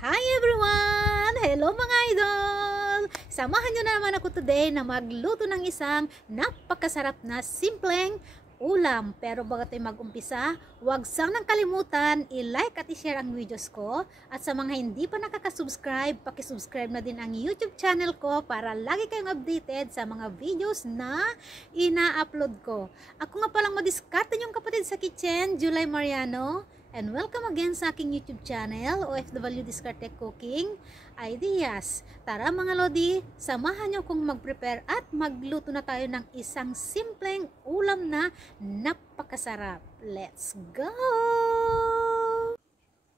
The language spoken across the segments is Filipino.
Hi everyone! Hello mga idol! Samahan nyo na naman ako today na magluto ng isang napakasarap na simpleng ulam. Pero bago tayo mag-umpisa, huwag sanang kalimutan i-like at i-share ang videos ko. At sa mga hindi pa nakaka-subscribe, paki-subscribe na din ang YouTube channel ko para lagi kayong updated sa mga videos na ina-upload ko. Ako nga palang madiskarte yung kapatid sa kitchen, July Mariano. And welcome again sa aking YouTube channel, OFW Diskarte Cooking Ideas. Tara mga lodi, samahan nyo kong mag-prepare at magluto na tayo ng isang simpleng ulam na napakasarap. Let's go!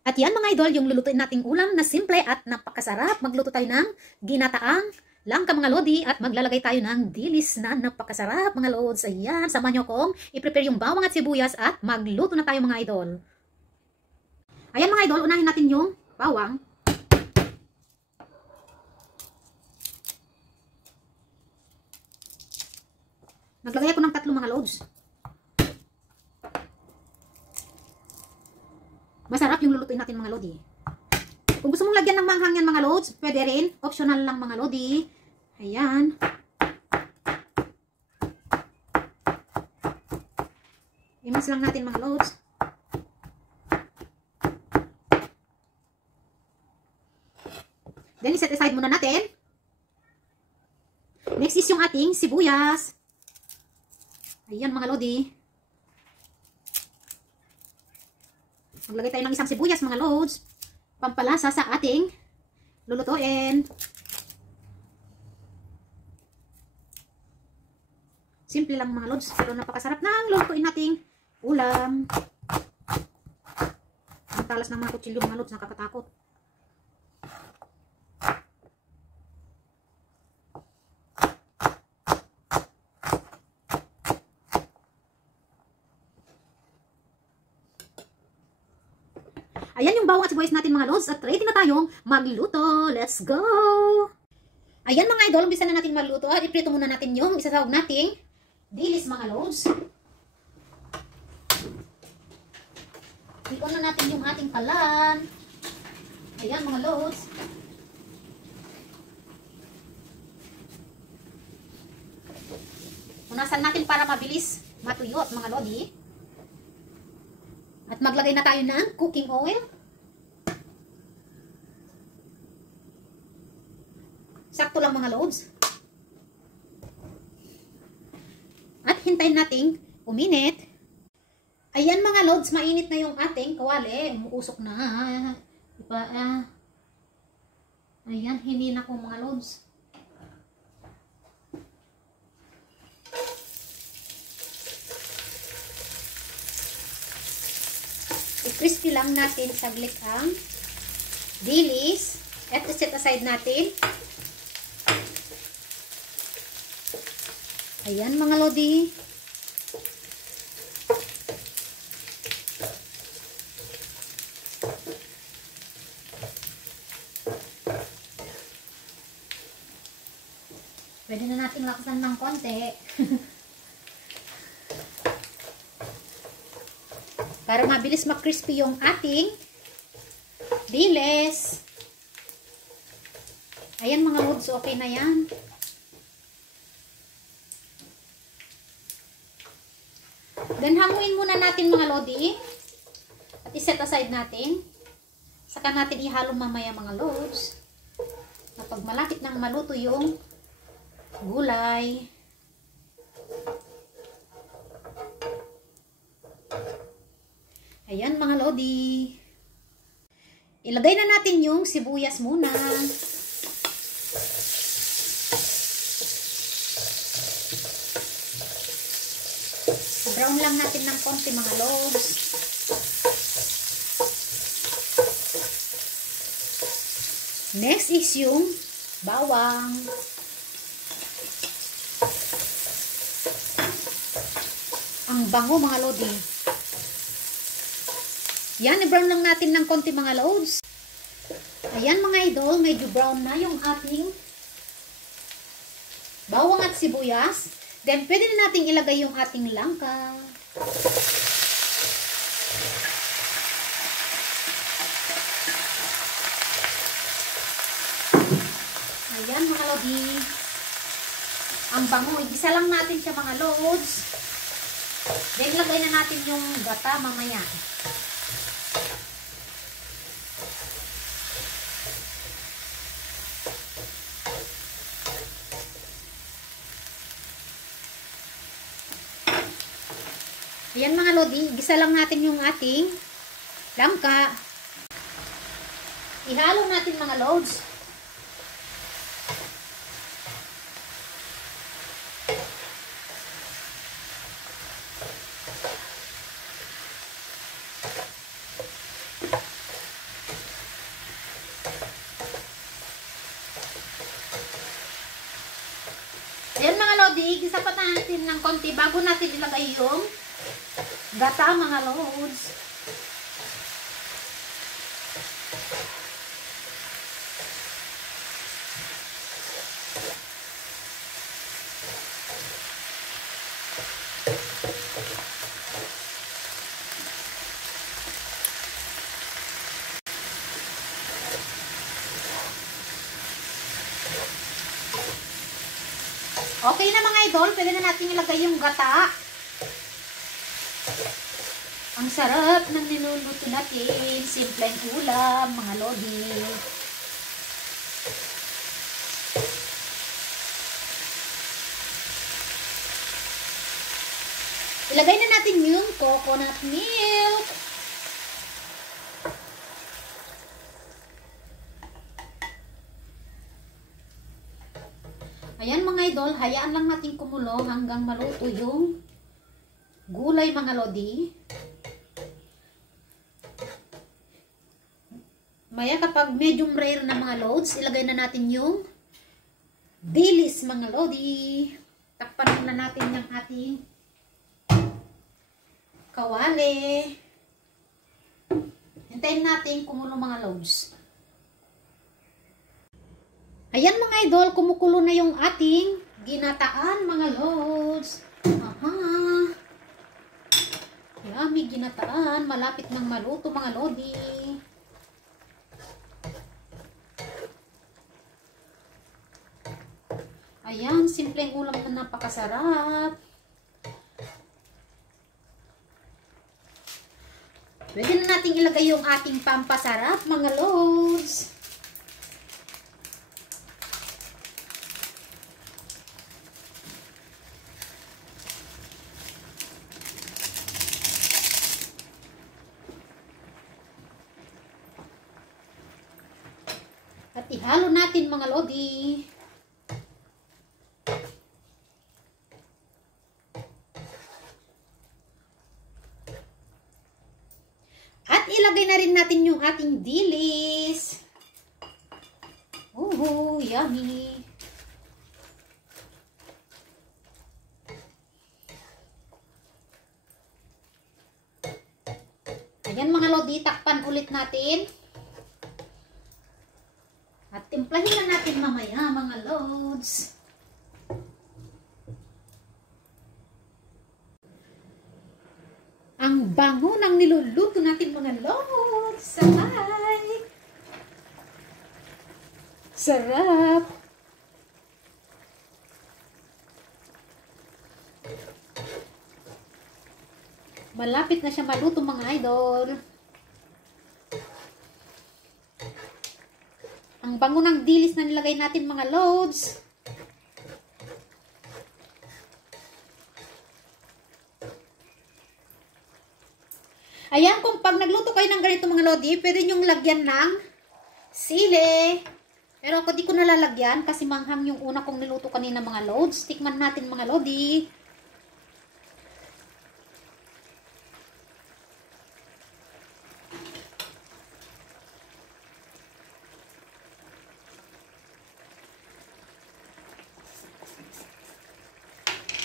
At yan mga idol, yung lulutuin nating ulam na simple at napakasarap. Magluto tayo ng ginataang langka mga lodi at maglalagay tayo ng dilis na napakasarap mga lods. Ayan, samahan nyo kong i-prepare yung bawang at sibuyas at magluto na tayo mga idol. Ayan mga idol, unahin natin yung bawang. Naglagay ako ng 3 mga loads. Masarap yung lulutuin natin mga lodi. Kung gusto mong lagyan ng manghang yan mga loads, pwede rin. Optional lang mga lodi. Ayan. I-mix lang natin mga loads. Then, set aside muna natin. Next is yung ating sibuyas. Ayan mga lodi. Maglagay tayo ng isang sibuyas mga lods. Pampalasa sa ating lulutuin. Simple lang mga lods. Pero napakasarap ng lulutuin nating ulam. Ang talas ng mga kutsilyo mga lods. Nakakatakot. Ayan yung bawang at sibuyas natin mga lods at ready na tayong magluto. Let's go! Ayan mga idol, umpisa na natin magluto at iprito muna natin yung isasawag nating dilis mga lods. Ikon na natin yung ating kalan. Ayan mga lods. Punasan natin para mabilis matuyot mga lodi. At maglagay na tayo ng cooking oil. Sakto lang mga loads. At hintayin nating uminit. Ayan mga loads, mainit na yung ating kawali. Umuusok na. Ayan, hinina ko mga loads. I-crispy lang natin saglit ang dilis. At set aside natin. Ayan mga lodi. Pwede na natin lakasan ng konti. Para mabilis makrispy yung ating dilis. Ayan mga lods, okay na yan. Then hanguin muna natin mga lodi. At iset aside natin. Saka natin ihalo mamaya mga lods. Kapag malapit nang maluto yung gulay. Ayan mga lodi. Ilagay na natin yung sibuyas muna. Brown lang natin ng konti mga lods. Next is yung bawang. Ang bango mga lodi. Yan, i-brown lang natin ng konti mga loads. Ayan mga idol, medyo brown na yung ating bawang at sibuyas. Then, pwede na natin ilagay yung ating langka. Ayan mga lodi. Ang bango. Igisa lang natin siya mga lods. Then lagay na natin yung gata mamaya. Ayan mga lodi, gisa lang natin yung ating langka. Ihalo natin mga lods. Ayan mga lodi, gisa pa natin ng konti bago natin ilagay yung gata mga lods. Okay na mga idol, pwede na natin ilagay yung gata. Ang sarap ng niluluto natin. Simpleng ulam, mga lodi. Ilagay na natin yung coconut milk. Ayan mga idol, hayaan lang natin kumulo hanggang maluto yung gulay mga lodi. Maya kapag medium rare na mga loads, ilagay na natin yung dilis mga lodi. Takpan na natin yung ating kawali. Hintayin natin kumulo mga loads. Ayan mga idol, kumukulo na yung ating ginataan mga loads. Aha. Yummy ginataan. Malapit nang maluto mga lodi. Ayan, simpleng ulam na napakasarap. Pwede na natin ilagay yung ating pampasarap mga lods. At ihalo natin mga lodi. At ilagay na rin natin yung ating dilis. Oh, yummy. Ayan mga lodi, takpan ulit natin. At timplahin na natin mamaya mga lods. Ang bango ng niluluto natin mga lods. Sabay! Sarap! Malapit na siya maluto mga idol. Ang bango ng dilis na nilagay natin mga lods. Ayan, kung pag nagluto kayo ng ganito mga lodi, pwede nyong lagyan ng sili. Pero ako di ko nalalagyan kasi manghang yung una kong niluto kanina mga lods. Tikman natin mga lodi.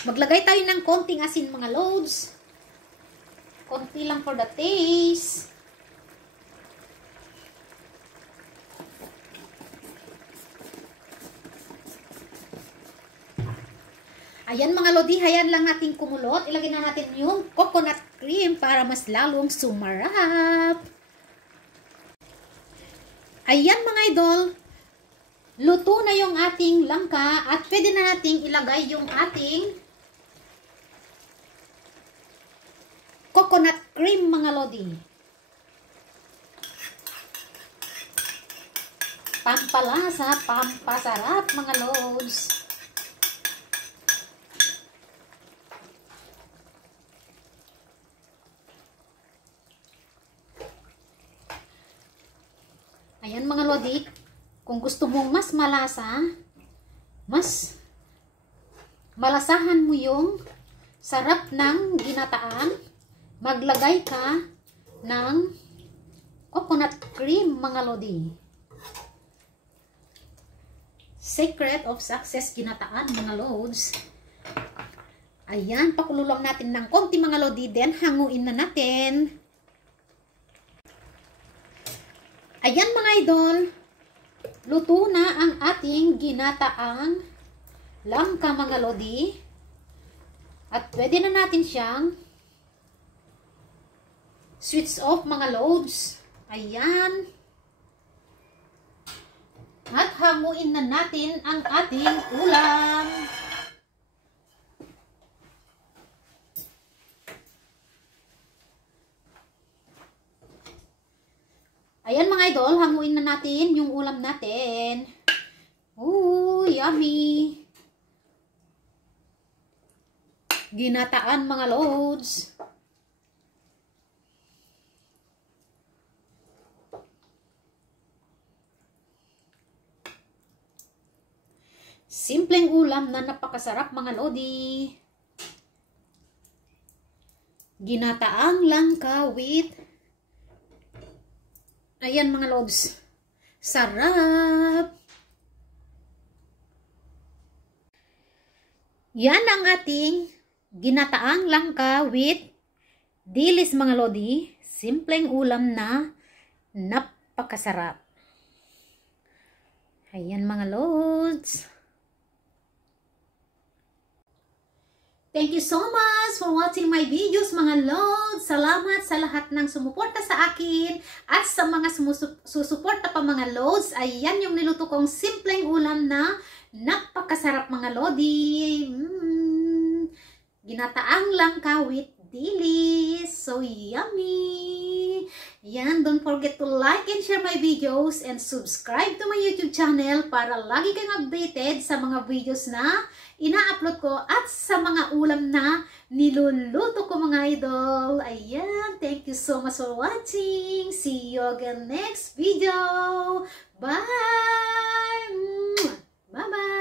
Maglagay tayo ng konting asin mga lods. Konti lang for the taste. Ayan mga lodi, hayan lang natin kumulot. Ilagay na natin yung coconut cream para mas lalong sumarap. Ayan mga idol. luto na yung ating langka at pwede na nating ilagay yung ating coconut cream mga lodi. Pampalasa, pampasarap mga lods. Ayan mga lodi, kung gusto mong mas malasa, mas malasahan mo yung sarap ng ginataan, maglagay ka ng coconut cream mga lodi. Secret of success ginataan mga lods. Ayan, pakulo lang natin ng konti mga lodi, then hanguin na natin. Ayan mga idol, luto na ang ating ginataang langka mga lodi. At pwede na natin siyang switch off mga lods. Ayan. At hanguin na natin ang ating ulam. Ayan mga idol, hanguin na natin yung ulam natin. Ooh, yummy! Ginataan mga loads. Simpleng ulam na napakasarap mga lodi. Ginataang langka with, ayan mga lods, sarap. Yan ang ating ginataang langka with dilis mga lodi. Simpleng ulam na napakasarap. Ayan mga lods. Thank you so much for watching my videos mga lods. Salamat sa lahat ng sumuporta sa akin at sa mga susuporta pa mga lods. Ayan yung niluto kong simpleng ulam na napakasarap mga lodi. Ginataang langka with dilis. So yummy! Yan, don't forget to like and share my videos and subscribe to my YouTube channel para lagi kang updated sa mga videos na ina-upload ko at sa mga ulam na niluluto ko mga idol. Ayan, thank you so much for watching. See you again next video. Bye! Bye-bye!